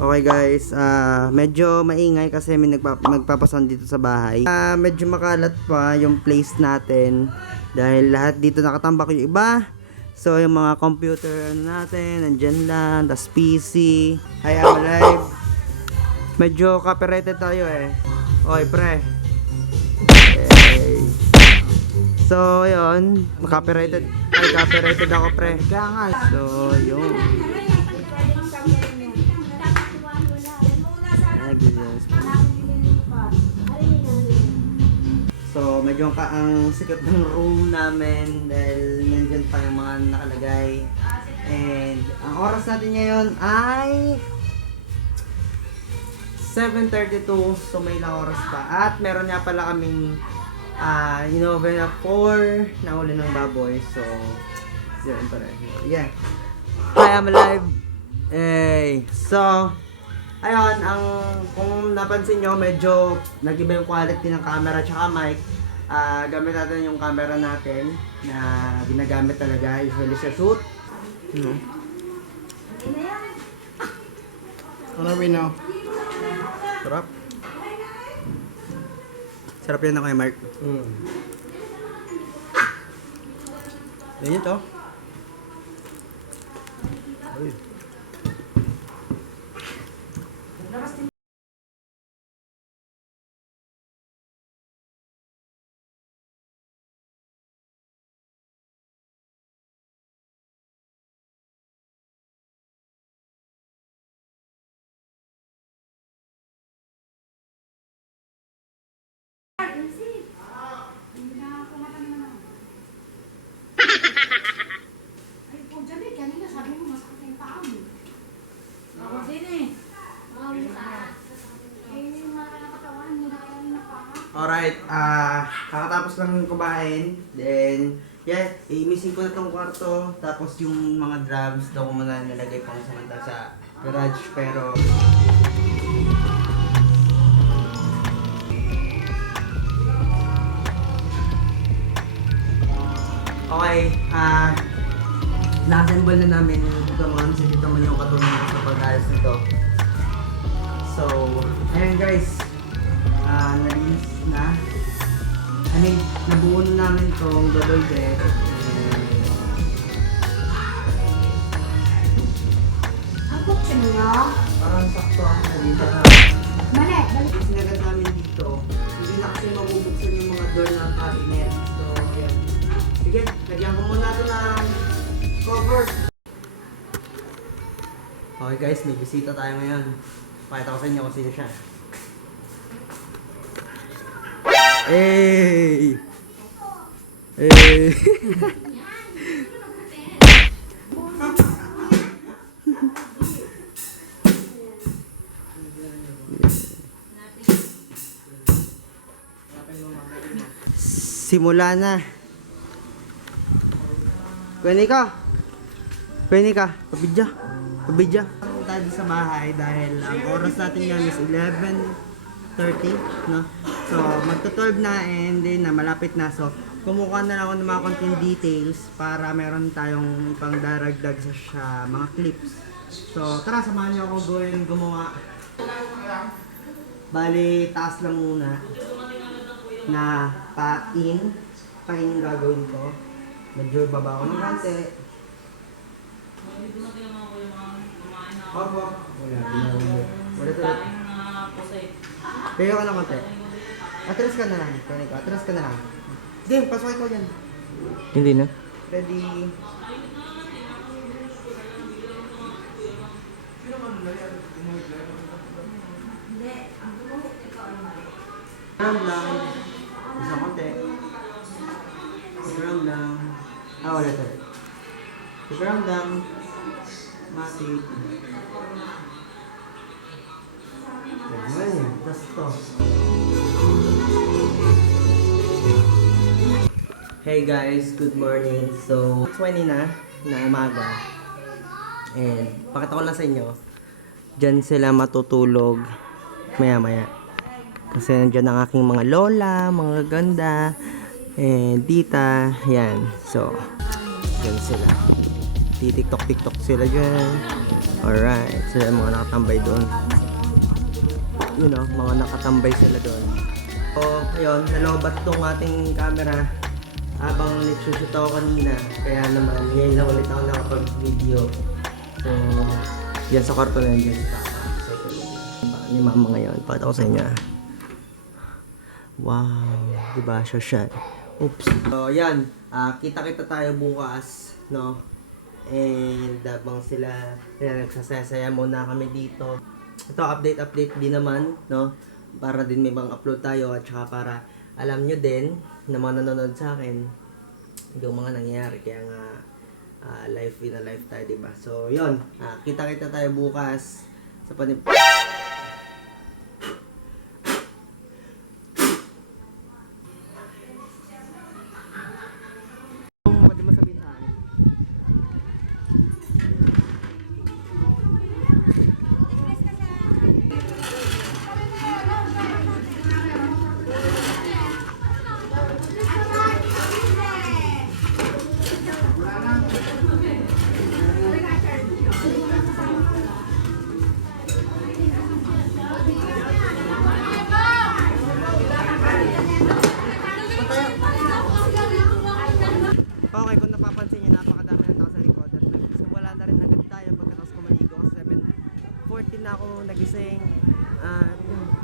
Okay guys, medyo maingay kasi may nagpapasound dito sa bahay. Medyo makalat pa yung place natin dahil lahat dito nakatambak yung iba. So yung mga computer natin, nandyan lang, tas PC. Hi, I'm live. Medyo copyrighted tayo eh. Okay pre. Okay. So yun, copyrighted. Ay, copyrighted ako pre. So yun. So, medyo ang sikat ng room namin dahil nandyan pa yung mga nakalagay. And, ang oras natin ngayon ay 7:32. So, may ilang oras pa. At meron nga pala kaming Novena 4 na uli ng baboy. So, yun pa rin. Yeah. Hi, I'm alive. Hey. So, ayun, kung napansin nyo, medyo nag-iba yung quality ng camera tsaka mic. Gamit natin yung camera natin na ginagamit talaga usually sa shoot. What are we now? Sarap. Sarap yan na kay Mark. Yan ito. Uy. Alright, kakatapos lang kumain. Then, yeah, i-missing ko na tong kwarto. Tapos yung mga drums daw ko muna nilagay pang samanta sa garage. Pero, okay, na-assemble na namin dito man. Si dito man yung katulong sa pag-ayos nito. So, ayun guys. Nalinis na. I mean, nabuo na namin itong double deck. Ang kutsi mo nyo? Parang sakto ako na dito na. Balik, balik. Sinagat namin dito. Hindi na kasi mabubuksan yung mga door ng cabinet. So, yan. Sige, lagyan ko muna ito ng cover. Okay guys, may bisita tayo ngayon. Pakita ko sa inyo kung sino siya. Hey! Hey! Simula na. Pwede ka? Pabidya. Tayo sa bahay dahil ang oras natin yan is 11:30, no? So, magto-12 na and then malapit na. So, kumukuha na lang ako ng mga content details para meron tayong pang daragdag sa mga clips. So, tara, samahan niyo ako gumawa. Bali, taas lang muna na pain yung gagawin ko. Medyo baba ko ng konti. Opo. Wala tuloy. Peo ka ng konti. Atras ka na lang. Atras ka na lang. Dim, pasok ko yan. Hindi na. Ready. Ram lang. Isang konti. Ram lang. Wala tuloy. Ram lang. Matik. Ayan yan. Tapos ito. Hey guys, good morning. So, 20 na umaga. And, pakita ko lang sa inyo. Diyan sila matutulog maya-maya. Kasi nandiyan ang aking mga lola, mga ganda, and tita. Yan. So, diyan sila. Titiktok-tiktok sila dyan. Alright, sila yung mga nakatambay doon. You know, mga nakatambay sila doon. So, ayun, nalobat tong ating camera habang nagsushoot ako kanina. Kaya naman, ngayon lang ulit ako nakapag-video. So, yan sa kwarto na yan, dyan sa taas. So, ni mama ngayon, pakita ko sa inyo. Wow, diba, social. Oops. So, yan, kita-kita tayo bukas, no? And habang sila nagsasaya muna kami dito. Ito, update din naman, no? Para din may mga upload tayo at saka para alam nyo din na mga nanonood sa akin yung mga nangyayari. Kaya nga, life in a life tayo, diba? So, yun. Kita-kita tayo bukas sa Pwede mo sabihin sa akin. Okay, kung napapansin nyo, napakadami na tao sa recorder. Nagsimula na rin agad tayo pagkatapos ko maligo. 7:14 na ako nagising.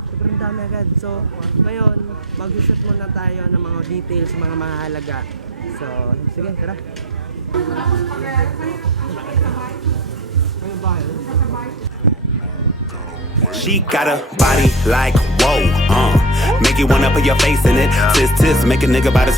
Sobrang dami agad. So, ngayon, mag-shoot muna tayo ng mga details, mga mahalaga. So, sige, tara. She got a body like whoa, make you wanna put your face in it. Tis, make a nigga body